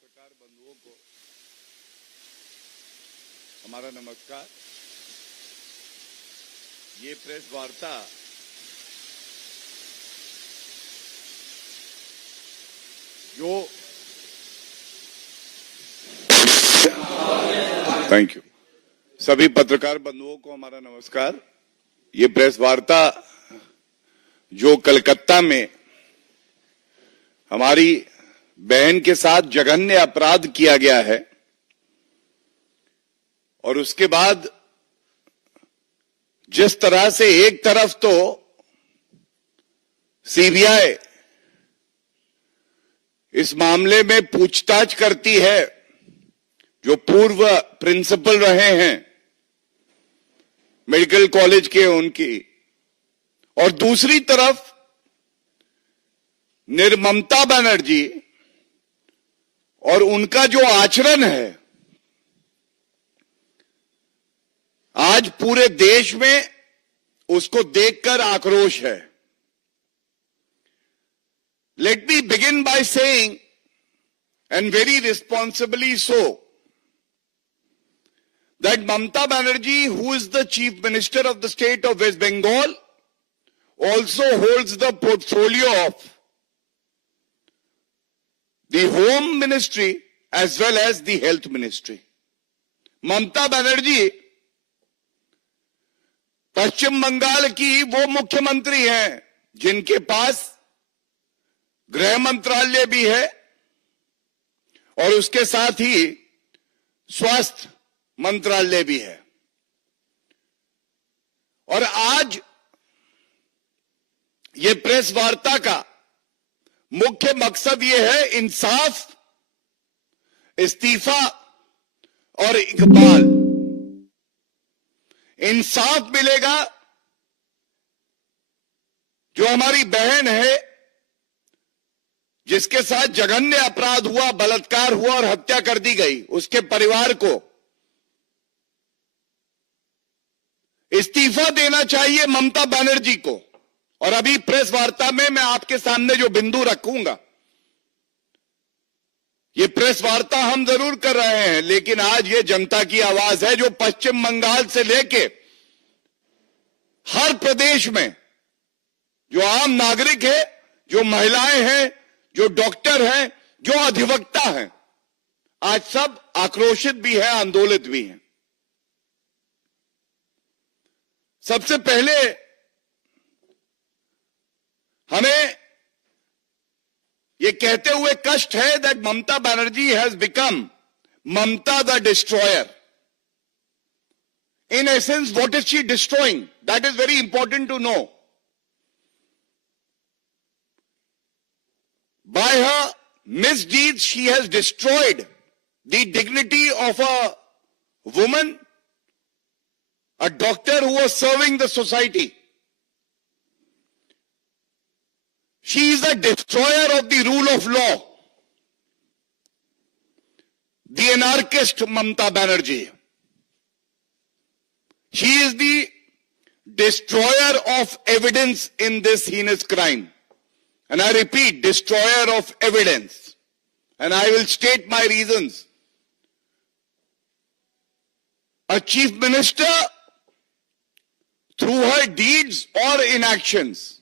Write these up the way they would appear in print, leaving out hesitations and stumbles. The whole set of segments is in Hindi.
पत्रकार बंधुओं को हमारा नमस्कार। ये प्रेस वार्ता जो थैंक यू सभी पत्रकार बंधुओं को हमारा नमस्कार। ये प्रेस वार्ता जो कलकत्ता में हमारी बहन के साथ जघन्य अपराध किया गया है और उसके बाद जिस तरह से एक तरफ तो सीबीआई इस मामले में पूछताछ करती है जो पूर्व प्रिंसिपल रहे हैं मेडिकल कॉलेज के उनकी, और दूसरी तरफ निर्ममता बनर्जी और उनका जो आचरण है आज पूरे देश में उसको देखकर आक्रोश है। Let me begin by saying, and very responsibly so, that Mamata Banerjee, who is the Chief Minister of the state of West Bengal, also holds the portfolio of the Home Ministry as well as the Health Ministry. Mamata Banerjee पश्चिम बंगाल की वो मुख्यमंत्री हैं जिनके पास गृह मंत्रालय भी है और उसके साथ ही स्वास्थ्य मंत्रालय भी है। और आज ये प्रेस वार्ता का मुख्य मकसद ये है इंसाफ, इस्तीफा और इकबाल। इंसाफ मिलेगा जो हमारी बहन है जिसके साथ जघन्य अपराध हुआ, बलात्कार हुआ और हत्या कर दी गई, उसके परिवार को इस्तीफा देना चाहिए ममता बनर्जी को। और अभी प्रेस वार्ता में मैं आपके सामने जो बिंदु रखूंगा, ये प्रेस वार्ता हम जरूर कर रहे हैं लेकिन आज ये जनता की आवाज है जो पश्चिम बंगाल से लेके हर प्रदेश में जो आम नागरिक है, जो महिलाएं हैं, जो डॉक्टर हैं, जो अधिवक्ता हैं, आज सब आक्रोशित भी है, आंदोलित भी हैं। सबसे पहले हमें ये कहते हुए कष्ट है that Mamata Banerjee has become Mamata the destroyer. In essence, what is she destroying? That is very important to know. By her misdeeds, she has destroyed the dignity of a woman, a doctor who was serving the society. She is a destroyer of the rule of law. The anarchist Mamata Banerjee. She is the destroyer of evidence in this heinous crime. And I repeat, destroyer of evidence. And I will state my reasons. A chief minister, through her deeds or inactions,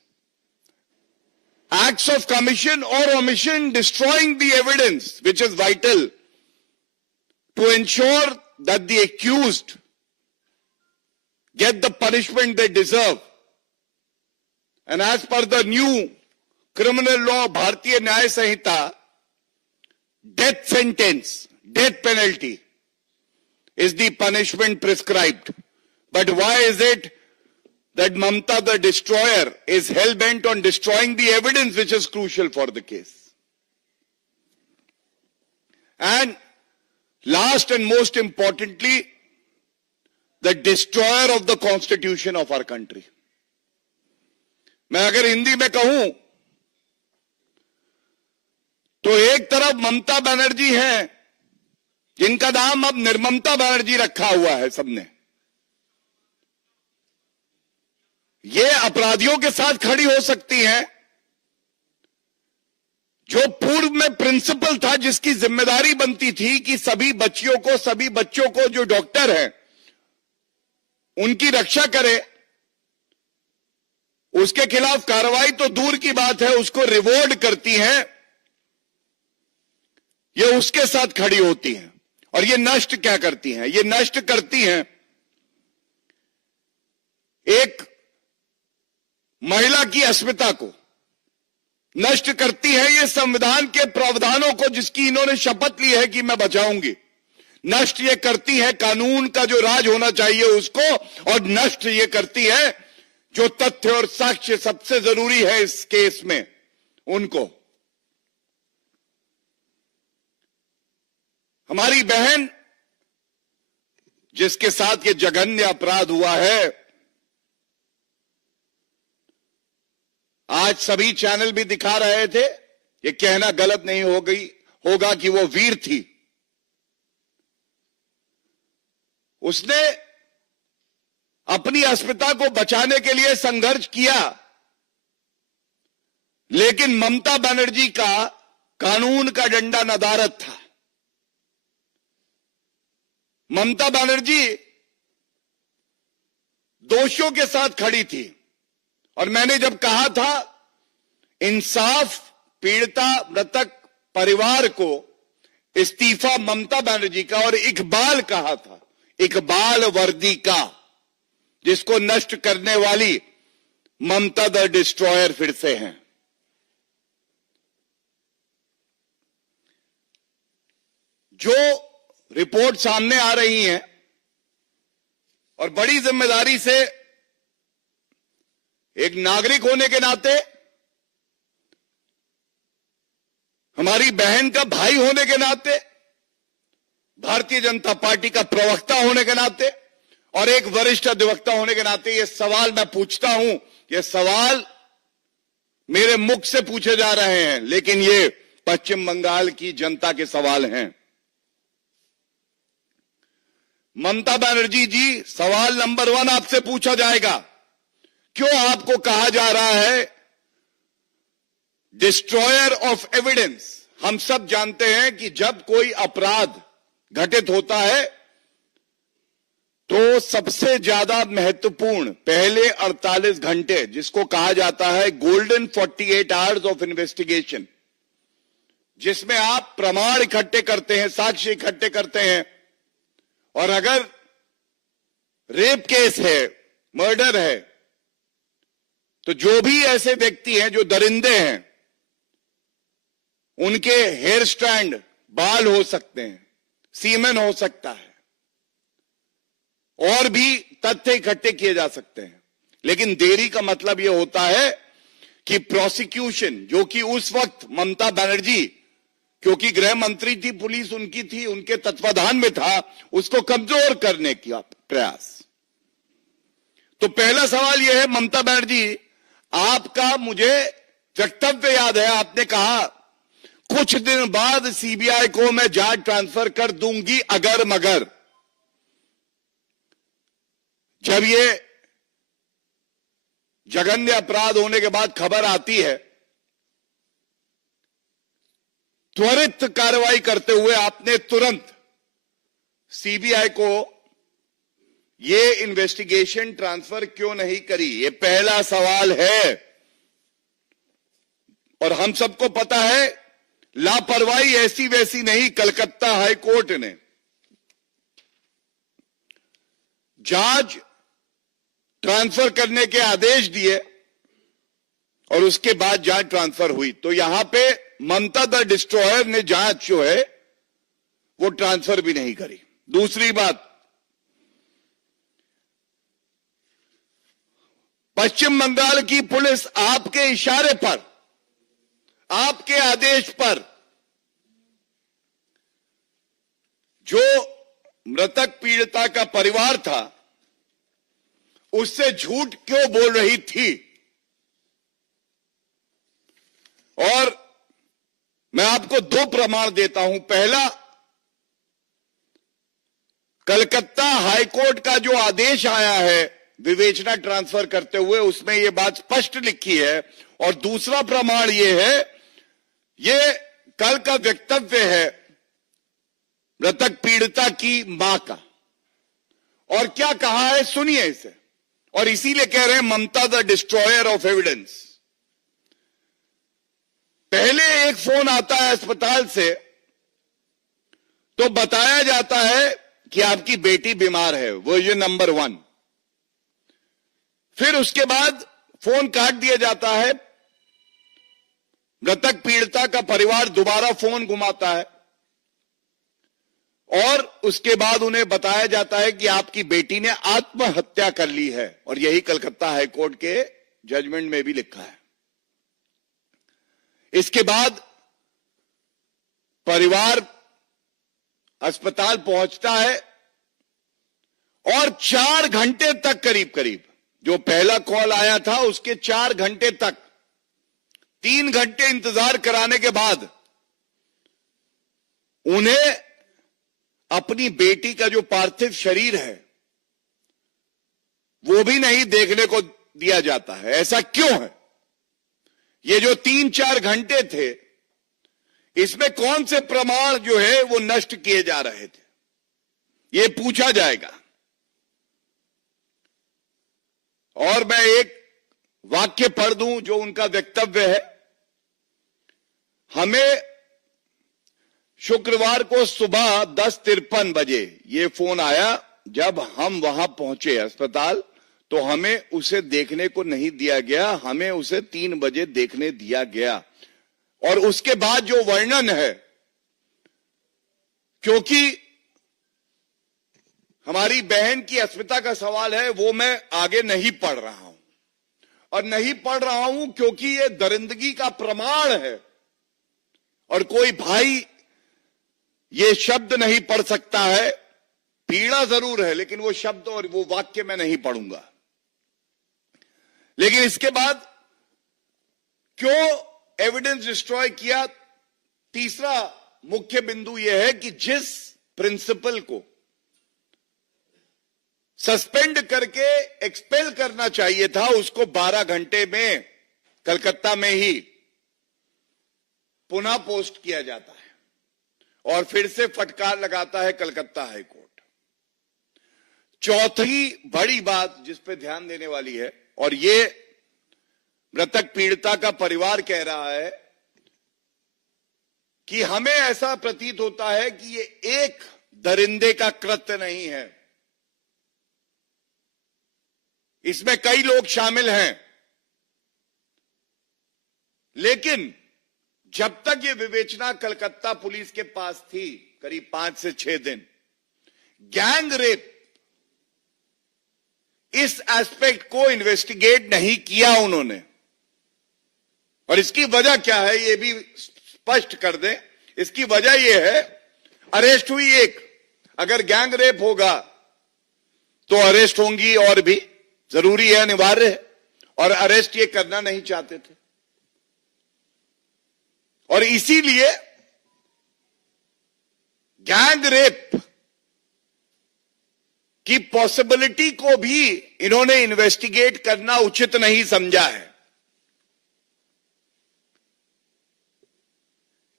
acts of commission or omission, destroying the evidence, which is vital to ensure that the accused get the punishment they deserve. And as per the new criminal law, Bharatiya Nyaya Sanhita, death sentence, death penalty is the punishment prescribed. But why is it that Mamata the destroyer is hell-bent on destroying the evidence which is crucial for the case? And last and most importantly, the destroyer of the constitution of our country. मैं अगर हिंदी में कहूं तो एक तरफ ममता बनर्जी हैं जिनका नाम अब निर्ममता बनर्जी रखा हुआ है सबने। ये अपराधियों के साथ खड़ी हो सकती हैं जो पूर्व में प्रिंसिपल था, जिसकी जिम्मेदारी बनती थी कि सभी बच्चों को जो डॉक्टर हैं उनकी रक्षा करे, उसके खिलाफ कार्रवाई तो दूर की बात है, उसको रिवॉर्ड करती हैं, ये उसके साथ खड़ी होती हैं। और ये नष्ट क्या करती हैं? ये नष्ट करती हैं एक महिला की अस्मिता को, नष्ट करती है ये संविधान के प्रावधानों को जिसकी इन्होंने शपथ ली है कि मैं बचाऊंगी, नष्ट ये करती है कानून का जो राज होना चाहिए उसको, और नष्ट ये करती है जो तथ्य और साक्ष्य सबसे जरूरी है इस केस में उनको। हमारी बहन जिसके साथ ये जघन्य अपराध हुआ है, आज सभी चैनल भी दिखा रहे थे, ये कहना गलत नहीं होगा कि वो वीर थी। उसने अपनी अस्मिता को बचाने के लिए संघर्ष किया, लेकिन ममता बनर्जी का कानून का डंडा नदारद था। ममता बनर्जी दोषियों के साथ खड़ी थी, और मैंने जब कहा था इंसाफ पीड़िता मृतक परिवार को, इस्तीफा ममता बनर्जी का, और इकबाल कहा था, इकबाल वर्दी का, जिसको नष्ट करने वाली ममता द डिस्ट्रॉयर फिर से हैं। जो रिपोर्ट सामने आ रही हैं, और बड़ी जिम्मेदारी से एक नागरिक होने के नाते, हमारी बहन का भाई होने के नाते, भारतीय जनता पार्टी का प्रवक्ता होने के नाते, और एक वरिष्ठ अधिवक्ता होने के नाते ये सवाल मैं पूछता हूं। ये सवाल मेरे मुख से पूछे जा रहे हैं, लेकिन ये पश्चिम बंगाल की जनता के सवाल हैं। ममता बनर्जी जी, सवाल नंबर 1 आपसे पूछा जाएगा, क्यों आपको कहा जा रहा है डिस्ट्रॉयर ऑफ एविडेंस? हम सब जानते हैं कि जब कोई अपराध घटित होता है तो सबसे ज्यादा महत्वपूर्ण पहले 48 घंटे, जिसको कहा जाता है गोल्डन 48 आवर्स ऑफ इन्वेस्टिगेशन, जिसमें आप प्रमाण इकट्ठे करते हैं, साक्ष्य इकट्ठे करते हैं, और अगर रेप केस है, मर्डर है, तो जो भी ऐसे व्यक्ति हैं जो दरिंदे हैं, उनके हेयर स्ट्रैंड, बाल हो सकते हैं, सीमेन हो सकता है, और भी तथ्य इकट्ठे किए जा सकते हैं। लेकिन देरी का मतलब यह होता है कि प्रोसिक्यूशन, जो कि उस वक्त ममता बनर्जी, क्योंकि गृह मंत्री थी, पुलिस उनकी थी, उनके तत्वाधान में था, उसको कमजोर करने का प्रयास। तो पहला सवाल यह है, ममता बनर्जी, आपका मुझे वक्तव्य याद है, आपने कहा कुछ दिन बाद सीबीआई को मैं जांच ट्रांसफर कर दूंगी अगर मगर। जब ये जघन्य अपराध होने के बाद खबर आती है, त्वरित कार्रवाई करते हुए आपने तुरंत सीबीआई को ये इन्वेस्टिगेशन ट्रांसफर क्यों नहीं करी? ये पहला सवाल है। और हम सबको पता है लापरवाही ऐसी वैसी नहीं, कलकत्ता हाई कोर्ट ने जांच ट्रांसफर करने के आदेश दिए और उसके बाद जांच ट्रांसफर हुई। तो यहां पे ममता द डिस्ट्रॉयर ने जांच जो है वो ट्रांसफर भी नहीं करी। दूसरी बात, पश्चिम बंगाल की पुलिस आपके इशारे पर, आपके आदेश पर जो मृतक पीड़िता का परिवार था उससे झूठ क्यों बोल रही थी? और मैं आपको 2 प्रमाण देता हूं। पहला, कलकत्ता हाईकोर्ट का जो आदेश आया है विवेचना ट्रांसफर करते हुए, उसमें यह बात स्पष्ट लिखी है। और दूसरा प्रमाण यह है, ये कल का वक्तव्य है मृतक पीड़िता की मां का, और क्या कहा है सुनिए इसे। और इसीलिए कह रहे हैं ममता द डिस्ट्रॉयर ऑफ एविडेंस। पहले एक फोन आता है अस्पताल से तो बताया जाता है कि आपकी बेटी बीमार है, वो ये नंबर 1। फिर उसके बाद फोन काट दिया जाता है, मृतक पीड़िता का परिवार दोबारा फोन घुमाता है और उसके बाद उन्हें बताया जाता है कि आपकी बेटी ने आत्महत्या कर ली है, और यही कलकत्ता हाईकोर्ट के जजमेंट में भी लिखा है। इसके बाद परिवार अस्पताल पहुंचता है और 4 घंटे तक करीब जो पहला कॉल आया था उसके 4 घंटे तक 3 घंटे इंतजार कराने के बाद उन्हें अपनी बेटी का जो पार्थिव शरीर है वो भी नहीं देखने को दिया जाता है। ऐसा क्यों है? ये जो 3-4 घंटे थे इसमें कौन से प्रमाण जो है वो नष्ट किए जा रहे थे, ये पूछा जाएगा। और मैं एक वाक्य पढ़ दूं जो उनका वक्तव्य है। हमें शुक्रवार को सुबह 10:53 बजे ये फोन आया। जब हम वहां पहुंचे अस्पताल तो हमें उसे देखने को नहीं दिया गया, हमें उसे 3 बजे देखने दिया गया। और उसके बाद जो वर्णन है, क्योंकि हमारी बहन की अस्मिता का सवाल है, वो मैं आगे नहीं पढ़ रहा हूं। और नहीं पढ़ रहा हूं क्योंकि ये दरिंदगी का प्रमाण है और कोई भाई ये शब्द नहीं पढ़ सकता है। पीड़ा जरूर है लेकिन वो शब्द और वो वाक्य मैं नहीं पढ़ूंगा। लेकिन इसके बाद क्यों एविडेंस डिस्ट्रॉय किया, तीसरा मुख्य बिंदु यह है कि जिस प्रिंसिपल को सस्पेंड करके एक्सपेल करना चाहिए था उसको 12 घंटे में कलकत्ता में ही पुनः पोस्ट किया जाता है और फिर से फटकार लगाता है कलकत्ता हाईकोर्ट। चौथी बड़ी बात जिस पे ध्यान देने वाली है, और ये मृतक पीड़िता का परिवार कह रहा है कि हमें ऐसा प्रतीत होता है कि ये एक दरिंदे का कृत्य नहीं है, इसमें कई लोग शामिल हैं। लेकिन जब तक ये विवेचना कलकत्ता पुलिस के पास थी, करीब 5 से 6 दिन, गैंग रेप इस एस्पेक्ट को इन्वेस्टिगेट नहीं किया उन्होंने। और इसकी वजह क्या है ये भी स्पष्ट कर दें। इसकी वजह यह है, अरेस्ट हुई एक, अगर गैंग रेप होगा तो अरेस्ट होंगी और भी, जरूरी है, अनिवार्य है, और अरेस्ट ये करना नहीं चाहते थे। और इसीलिए गैंग रेप की पॉसिबिलिटी को भी इन्होंने इन्वेस्टिगेट करना उचित नहीं समझा है।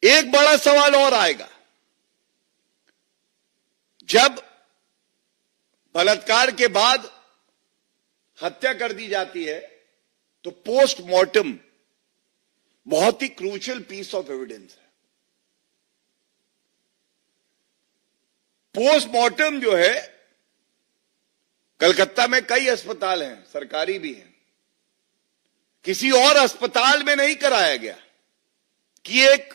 एक बड़ा सवाल और आएगा, जब बलात्कार के बाद हत्या कर दी जाती है तो पोस्टमार्टम बहुत ही क्रूशियल पीस ऑफ एविडेंस है। पोस्टमार्टम जो है, कलकत्ता में कई अस्पताल हैं, सरकारी भी हैं, किसी और अस्पताल में नहीं कराया गया कि एक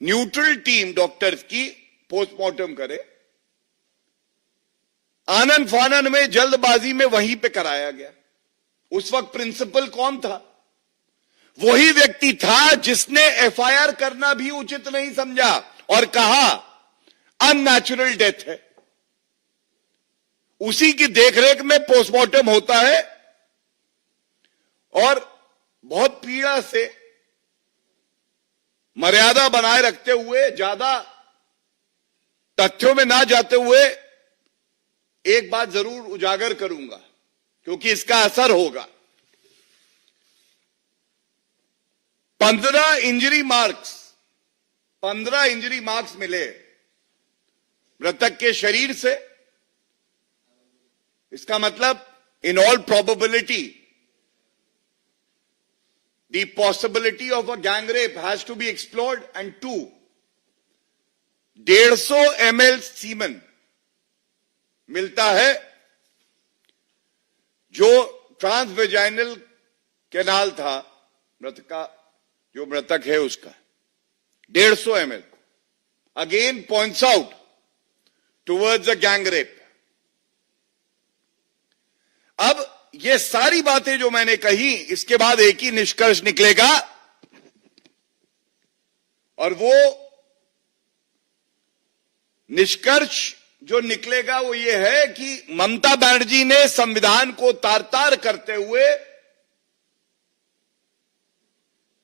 न्यूट्रल टीम डॉक्टर्स की पोस्टमार्टम करे। आनन फानन में, जल्दबाजी में वहीं पे कराया गया। उस वक्त प्रिंसिपल कौन था? वही व्यक्ति था जिसने एफआईआर करना भी उचित नहीं समझा और कहा अननेचुरल डेथ है। उसी की देखरेख में पोस्टमार्टम होता है और बहुत पीड़ा से, मर्यादा बनाए रखते हुए, ज्यादा तथ्यों में ना जाते हुए एक बात जरूर उजागर करूंगा क्योंकि इसका असर होगा। 15 इंजरी मार्क्स मिले मृतक के शरीर से। इसका मतलब in all probability the possibility of a gang rape has to be explored. And 2, 150 ml semen मिलता है जो ट्रांसवेजाइनल कैनाल था मृतक है उसका। 150 ml again points out towards a gang rape. अब ये सारी बातें जो मैंने कही, इसके बाद एक ही निष्कर्ष निकलेगा, और वो निष्कर्ष जो निकलेगा वो ये है कि ममता बनर्जी ने संविधान को तार-तार करते हुए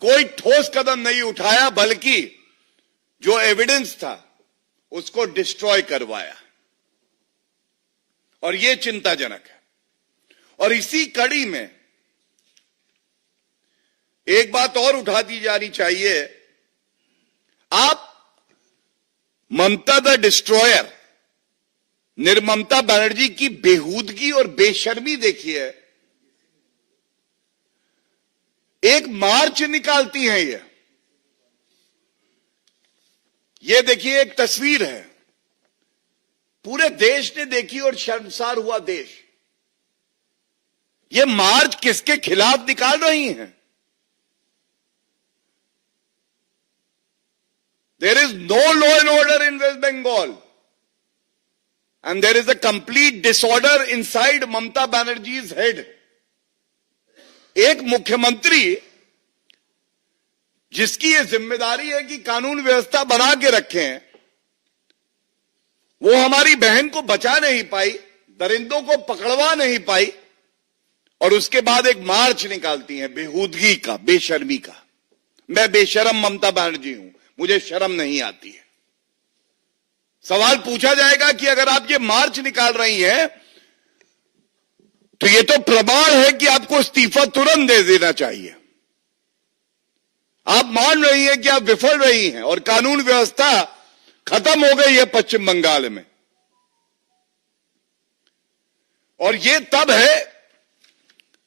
कोई ठोस कदम नहीं उठाया, बल्कि जो एविडेंस था उसको डिस्ट्रॉय करवाया, और ये चिंताजनक है। और इसी कड़ी में एक बात और उठा दी जानी चाहिए। आप ममता द डिस्ट्रॉयर निर्ममता बनर्जी की बेहूदगी और बेशर्मी देखिए। एक मार्च निकालती हैं ये देखिए, एक तस्वीर है, पूरे देश ने देखी और शर्मसार हुआ देश। ये मार्च किसके खिलाफ निकाल रही हैं? There is no law and order in West Bengal, and there is a complete disorder inside Mamata Banerjee's head. एक मुख्यमंत्री जिसकी ये जिम्मेदारी है कि कानून व्यवस्था बना के रखें, वो हमारी बहन को बचा नहीं पाई, दरिंदों को पकड़वा नहीं पाई, और उसके बाद एक मार्च निकालती हैं बेहूदगी का, बेशर्मी का। मैं बेशरम ममता बनर्जी हूं, मुझे शर्म नहीं आती है। सवाल पूछा जाएगा कि अगर आप ये मार्च निकाल रही हैं तो ये तो प्रमाण है कि आपको इस्तीफा तुरंत दे देना चाहिए। आप मान रही हैं कि आप विफल रही हैं और कानून व्यवस्था खत्म हो गई है पश्चिम बंगाल में। और ये तब है,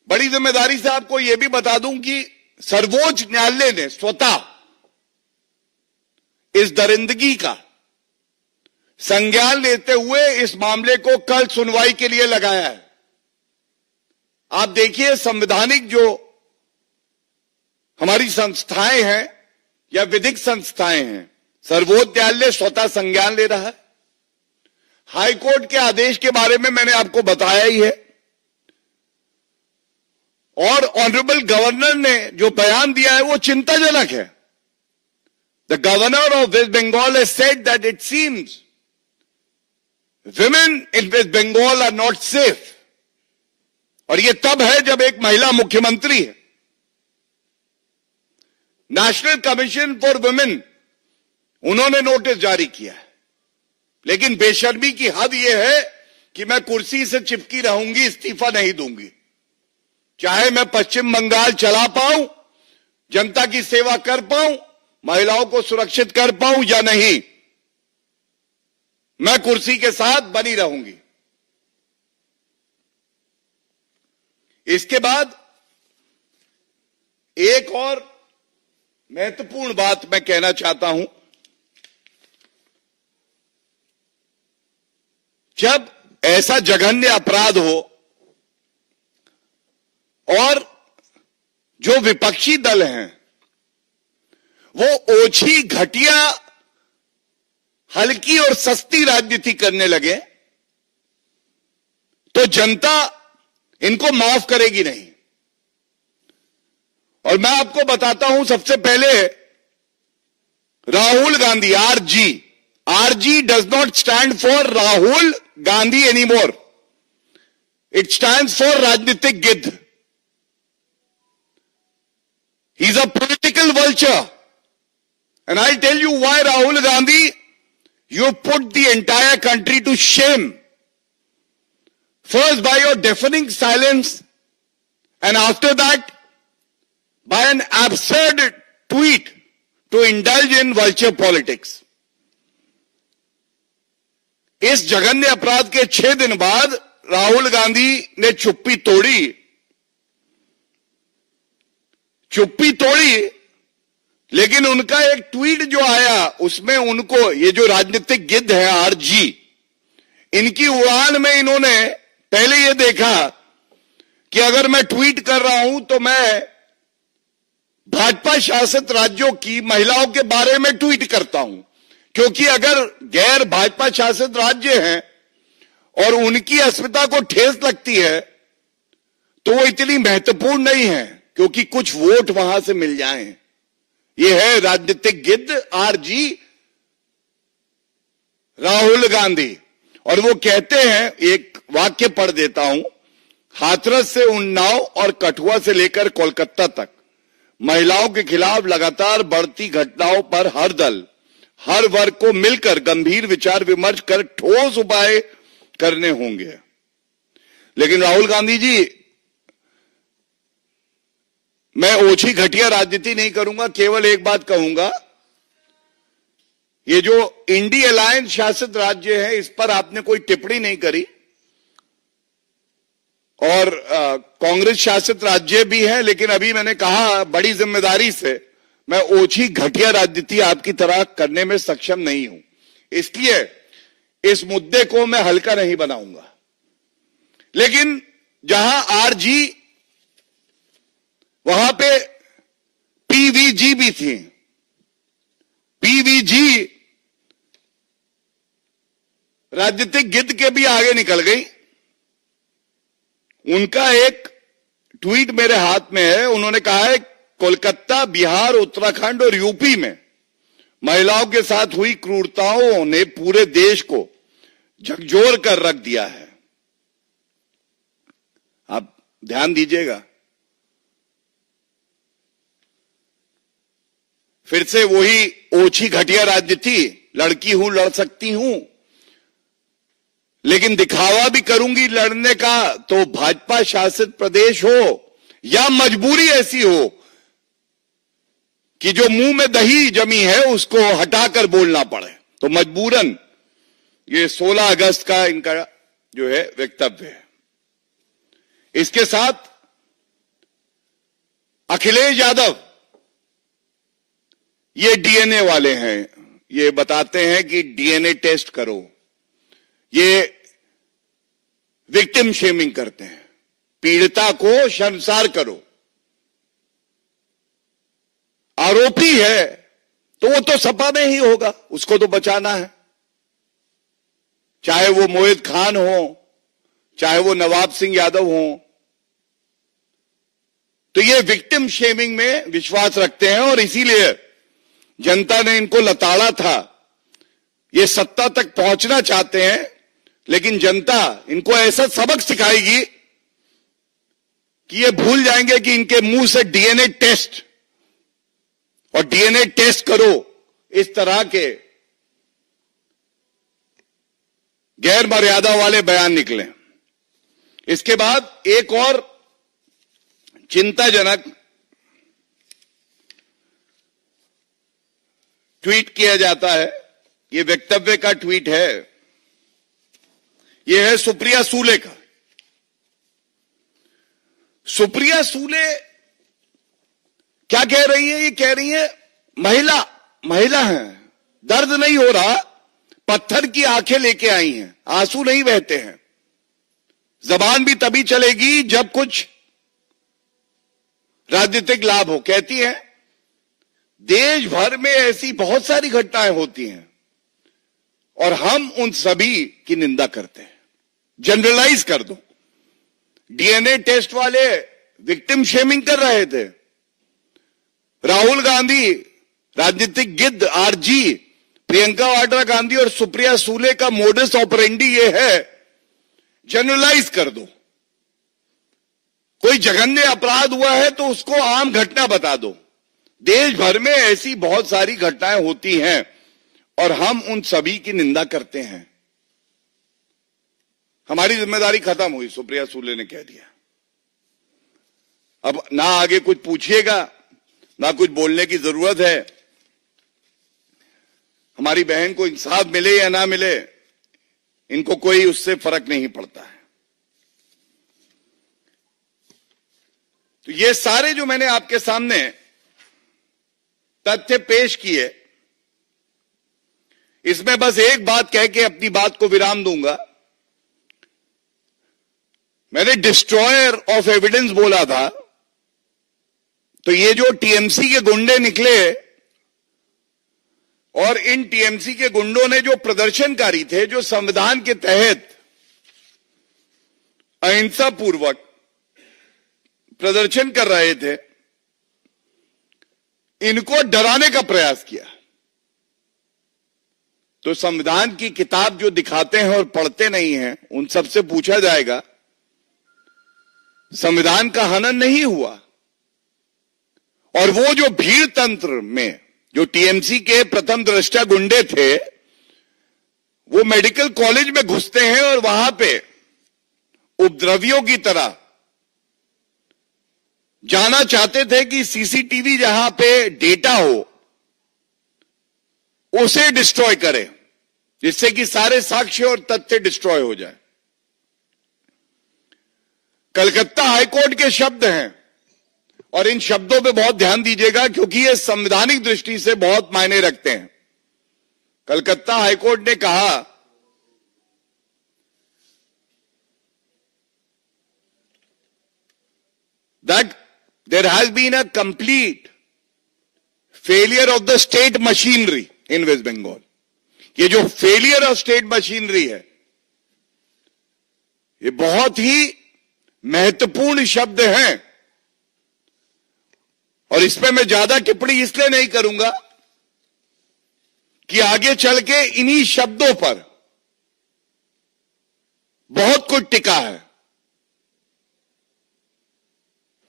बड़ी जिम्मेदारी से आपको यह भी बता दूं कि सर्वोच्च न्यायालय ने स्वतः इस दरिंदगी का संज्ञान लेते हुए इस मामले को कल सुनवाई के लिए लगाया है। आप देखिए, संवैधानिक जो हमारी संस्थाएं हैं या विधिक संस्थाएं हैं, सर्वोच्च न्यायालय स्वतः संज्ञान ले रहा है। हाईकोर्ट के आदेश के बारे में मैंने आपको बताया ही है, और ऑनरेबल गवर्नर ने जो बयान दिया है वो चिंताजनक है। The governor of West Bengal has said that it seems women in West Bengal are not safe। और ये तब है जब एक महिला मुख्यमंत्री है। नेशनल कमीशन फॉर वुमेन, उन्होंने नोटिस जारी किया है, लेकिन बेशर्मी की हद यह है कि मैं कुर्सी से चिपकी रहूंगी, इस्तीफा नहीं दूंगी, चाहे मैं पश्चिम बंगाल चला पाऊं, जनता की सेवा कर पाऊं, महिलाओं को सुरक्षित कर पाऊं या नहीं, मैं कुर्सी के साथ बनी रहूंगी। इसके बाद एक और महत्वपूर्ण बात मैं कहना चाहता हूं। जब ऐसा जघन्य अपराध हो और जो विपक्षी दल हैं वो ओछी, घटिया, हल्की और सस्ती राजनीति करने लगे, तो जनता इनको माफ करेगी नहीं। और मैं आपको बताता हूं, सबसे पहले Rahul Gandhi, RG does not stand for Rahul Gandhi anymore, it stands for राजनीतिक गिद्ध। He is a political vulture, and I tell you why. Rahul Gandhi, you put the entire country to shame, first by your deafening silence, and after that by an absurd tweet to indulge in vulture politics. इस जघन्य अपराध के 6 दिन बाद राहुल गांधी ने चुप्पी तोड़ी, लेकिन उनका एक ट्वीट जो आया उसमें उनको, ये जो राजनीतिक गिद्ध है आरजी, इनकी उड़ान में इन्होंने पहले ये देखा कि अगर मैं ट्वीट कर रहा हूं तो मैं भाजपा शासित राज्यों की महिलाओं के बारे में ट्वीट करता हूं, क्योंकि अगर गैर भाजपा शासित राज्य हैं और उनकी अस्मिता को ठेस लगती है तो वो इतनी महत्वपूर्ण नहीं है, क्योंकि कुछ वोट वहां से मिल जाएं। ये है राजनीतिक गिद्ध आरजी राहुल गांधी। और वो कहते हैं, एक वाक्य पढ़ देता हूं, हाथरस से उन्नाव और कठुआ से लेकर कोलकाता तक महिलाओं के खिलाफ लगातार बढ़ती घटनाओं पर हर दल, हर वर्ग को मिलकर गंभीर विचार विमर्श कर ठोस उपाय करने होंगे। लेकिन राहुल गांधी जी, मैं ओछी घटिया राजनीति नहीं करूंगा, केवल एक बात कहूंगा, ये जो इंडी अलायंस शासित राज्य है इस पर आपने कोई टिप्पणी नहीं करी, और कांग्रेस शासित राज्य भी है, लेकिन अभी मैंने कहा बड़ी जिम्मेदारी से मैं ओछी घटिया राजनीति आपकी तरह करने में सक्षम नहीं हूं, इसलिए इस मुद्दे को मैं हल्का नहीं बनाऊंगा। लेकिन जहां आरजी, वहां पे पीवीजी भी थी। पीवीजी राजनीतिक गिद्ध के भी आगे निकल गई। उनका एक ट्वीट मेरे हाथ में है। उन्होंने कहा है, कोलकाता, बिहार, उत्तराखंड और यूपी में महिलाओं के साथ हुई क्रूरताओं ने पूरे देश को झकझोर कर रख दिया है। आप ध्यान दीजिएगा, फिर से वही ओछी घटिया राजनीति, लड़की हूं, लड़ सकती हूं, लेकिन दिखावा भी करूंगी लड़ने का तो भाजपा शासित प्रदेश हो या मजबूरी ऐसी हो कि जो मुंह में दही जमी है उसको हटाकर बोलना पड़े, तो मजबूरन ये 16 अगस्त का इनका जो है वक्तव्य है। इसके साथ अखिलेश यादव, ये डीएनए वाले हैं, ये बताते हैं कि डीएनए टेस्ट करो, ये विक्टिम शेमिंग करते हैं, पीड़िता को शर्मसार करो। आरोपी है तो वो तो सपा में ही होगा, उसको तो बचाना है, चाहे वो मोहित खान हो, चाहे वो नवाब सिंह यादव हो। तो ये विक्टिम शेमिंग में विश्वास रखते हैं और इसीलिए जनता ने इनको लताड़ा था। ये सत्ता तक पहुंचना चाहते हैं, लेकिन जनता इनको ऐसा सबक सिखाएगी कि ये भूल जाएंगे कि इनके मुंह से डीएनए टेस्ट और डीएनए टेस्ट करो, इस तरह के गैर मर्यादा वाले बयान निकले। इसके बाद एक और चिंताजनक ट्वीट किया जाता है, ये वक्तव्य का ट्वीट है, ये है सुप्रिया सूले का। सुप्रिया सूले क्या कह रही है? ये कह रही है महिला है, दर्द नहीं हो रहा, पत्थर की आंखें लेके आई हैं, आंसू नहीं बहते हैं, जबान भी तभी चलेगी जब कुछ राजनीतिक लाभ हो। कहती है देश भर में ऐसी बहुत सारी घटनाएं होती हैं और हम उन सभी की निंदा करते हैं। जनरलाइज कर दो, डीएनए टेस्ट वाले विक्टिम शेमिंग कर रहे थे, राहुल गांधी, राजनीतिक गिद्ध आरजी, प्रियंका वाड्रा गांधी और सुप्रिया सूले का मोडस ऑपरेंडी ये है, जनरलाइज कर दो। कोई जघन्य अपराध हुआ है तो उसको आम घटना बता दो। देश भर में ऐसी बहुत सारी घटनाएं होती हैं और हम उन सभी की निंदा करते हैं। हमारी जिम्मेदारी खत्म हुई, सुप्रिया सूले ने कह दिया। अब ना आगे कुछ पूछिएगा, ना कुछ बोलने की जरूरत है। हमारी बहन को इंसाफ मिले या ना मिले, इनको कोई उससे फर्क नहीं पड़ता है। तो ये सारे जो मैंने आपके सामने तथ्य पेश किए, इसमें बस एक बात कह के अपनी बात को विराम दूंगा। मैंने डिस्ट्रॉयर ऑफ एविडेंस बोला था, तो ये जो टीएमसी के गुंडे निकले और इन टीएमसी के गुंडों ने जो प्रदर्शनकारी थे, जो संविधान के तहत अहिंसा पूर्वक प्रदर्शन कर रहे थे, इनको डराने का प्रयास किया। तो संविधान की किताब जो दिखाते हैं और पढ़ते नहीं हैं, उन सबसे पूछा जाएगा, संविधान का हनन नहीं हुआ। और वो जो भीड़ तंत्र में जो टीएमसी के प्रथम दृष्टा गुंडे थे, वो मेडिकल कॉलेज में घुसते हैं और वहां पे उपद्रवियों की तरह जाना चाहते थे कि सीसीटीवी जहां पे डेटा हो उसे डिस्ट्रॉय करें, जिससे कि सारे साक्ष्य और तथ्य डिस्ट्रॉय हो जाए। कलकत्ता हाईकोर्ट के शब्द हैं और इन शब्दों पे बहुत ध्यान दीजिएगा, क्योंकि ये संवैधानिक दृष्टि से बहुत मायने रखते हैं। कलकत्ता हाईकोर्ट ने कहा that there has been a complete failure of the state machinery in West Bengal. ये जो फेलियर ऑफ स्टेट मशीनरी है, ये बहुत ही महत्वपूर्ण शब्द हैं और इसमें मैं ज्यादा टिप्पणी इसलिए नहीं करूंगा कि आगे चल के इन्हीं शब्दों पर बहुत कुछ टिका है।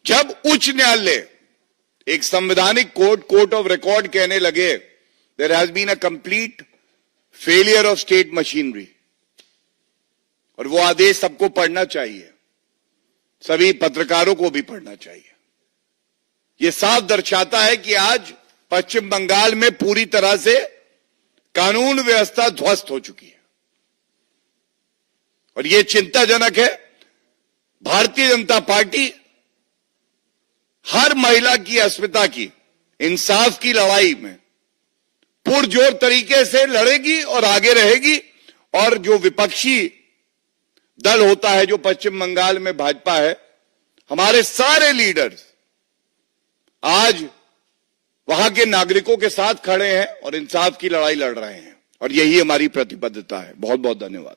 जब उच्च न्यायालय एक संवैधानिक कोर्ट ऑफ रिकॉर्ड कहने लगे there has been a complete failure of state machinery, और वो आदेश सबको पढ़ना चाहिए, सभी पत्रकारों को भी पढ़ना चाहिए। ये साफ दर्शाता है कि आज पश्चिम बंगाल में पूरी तरह से कानून व्यवस्था ध्वस्त हो चुकी है और ये चिंताजनक है। भारतीय जनता पार्टी हर महिला की अस्मिता की, इंसाफ की लड़ाई में पुरजोर तरीके से लड़ेगी और आगे रहेगी। और जो विपक्षी दल होता है, जो पश्चिम बंगाल में भाजपा है, हमारे सारे लीडर्स आज वहां के नागरिकों के साथ खड़े हैं और इंसाफ की लड़ाई लड़ रहे हैं, और यही हमारी प्रतिबद्धता है। बहुत बहुत धन्यवाद।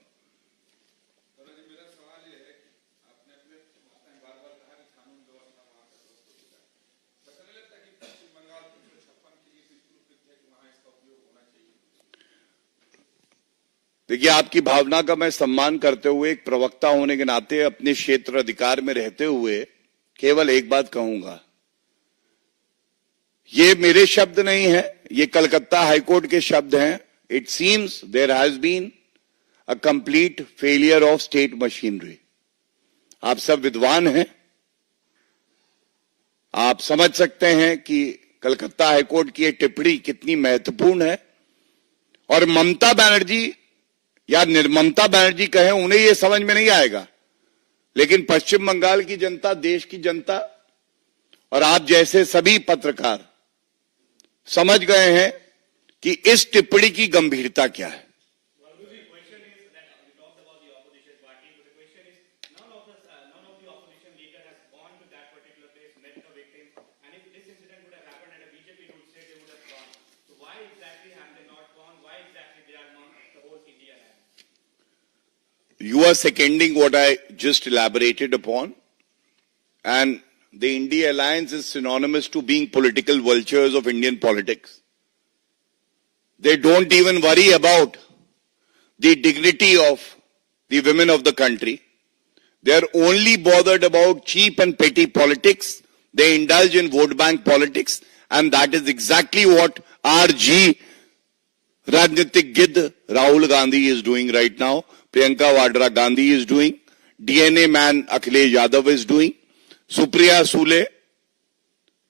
देखिए, आपकी भावना का मैं सम्मान करते हुए, एक प्रवक्ता होने के नाते, अपने क्षेत्र अधिकार में रहते हुए केवल एक बात कहूंगा, ये मेरे शब्द नहीं है, ये कलकत्ता हाईकोर्ट के शब्द हैं। It seems there has been a complete failure of state machinery. आप सब विद्वान हैं, आप समझ सकते हैं कि कलकत्ता हाईकोर्ट की ये टिप्पणी कितनी महत्वपूर्ण है। और ममता बनर्जी या निर्ममता बनर्जी कहें, उन्हें यह समझ में नहीं आएगा, लेकिन पश्चिम बंगाल की जनता, देश की जनता और आप जैसे सभी पत्रकार समझ गए हैं कि इस टिप्पणी की गंभीरता क्या है। You are seconding what I just elaborated upon, and the India alliance is synonymous to being political vultures of Indian politics. They don't even worry about the dignity of the women of the country. They are only bothered about cheap and petty politics. They indulge in vote bank politics, and that is exactly what RG Rajnitik Gid Rahul Gandhi is doing right now. Priyanka Vadra Gandhi is doing, DNA man Akhilesh Yadav is doing, Supriya Sule,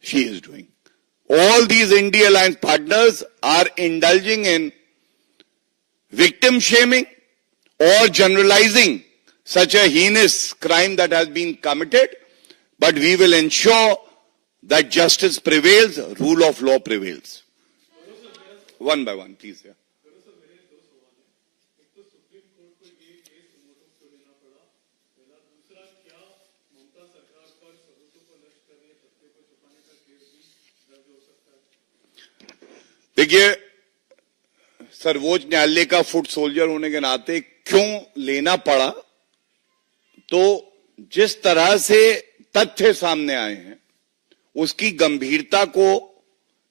she is doing. all these India alliance partners are indulging in victim shaming or generalizing such a heinous crime that has been committed, but we will ensure that justice prevails, rule of law prevails. One by one, please. Yeah. देखिए, सर्वोच्च न्यायालय का फुट सोल्जर होने के नाते क्यों लेना पड़ा, तो जिस तरह से तथ्य सामने आए हैं उसकी गंभीरता को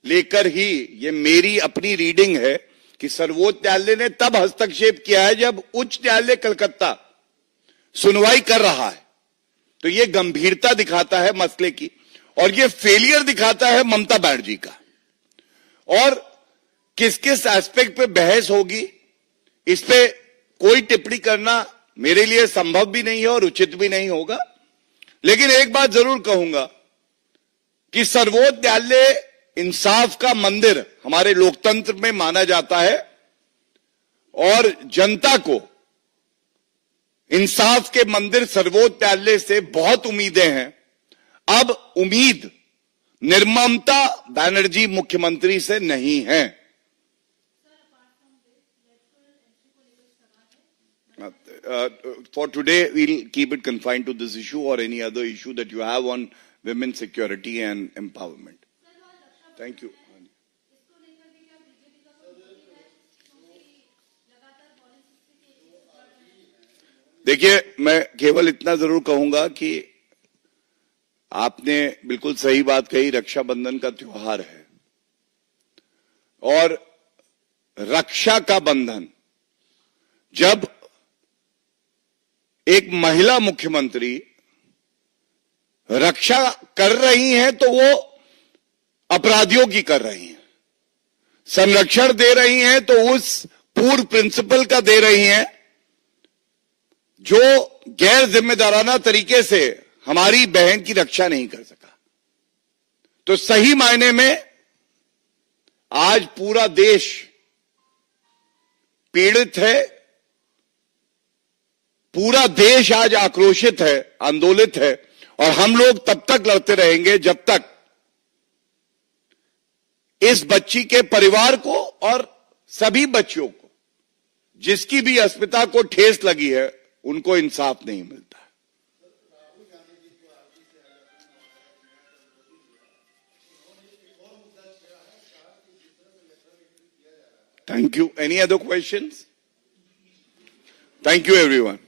लेकर ही ये मेरी अपनी रीडिंग है कि सर्वोच्च न्यायालय ने तब हस्तक्षेप किया है जब उच्च न्यायालय कलकत्ता सुनवाई कर रहा है। तो ये गंभीरता दिखाता है मसले की, और ये फेलियर दिखाता है ममता बनर्जी का। और किस किस एस्पेक्ट पे बहस होगी, इस पे कोई टिप्पणी करना मेरे लिए संभव भी नहीं है और उचित भी नहीं होगा। लेकिन एक बात जरूर कहूंगा कि सर्वोच्च न्यायालय इंसाफ का मंदिर हमारे लोकतंत्र में माना जाता है, और जनता को इंसाफ के मंदिर सर्वोच्च न्यायालय से बहुत उम्मीदें हैं। अब उम्मीद निर्ममता बनर्जी मुख्यमंत्री से नहीं है। For today, we'll keep it confined to this issue or any other issue that you have on women's security and empowerment. Thank you. देखिए, मैं केवल इतना जरूर कहूंगा कि आपने बिल्कुल सही बात कही, रक्षाबंधन का त्योहार है और रक्षा का बंधन जब एक महिला मुख्यमंत्री रक्षा कर रही हैं तो वो अपराधियों की कर रही हैं, संरक्षण दे रही हैं तो उस पूर्व प्रिंसिपल का दे रही हैं जो गैर जिम्मेदाराना तरीके से हमारी बहन की रक्षा नहीं कर सका। तो सही मायने में आज पूरा देश पीड़ित है, पूरा देश आज आक्रोशित है, आंदोलित है, और हम लोग तब तक लड़ते रहेंगे जब तक इस बच्ची के परिवार को और सभी बच्चियों को जिसकी भी अस्मिता को ठेस लगी है उनको इंसाफ नहीं मिलता। Thank you. Any other questions? Thank you, everyone.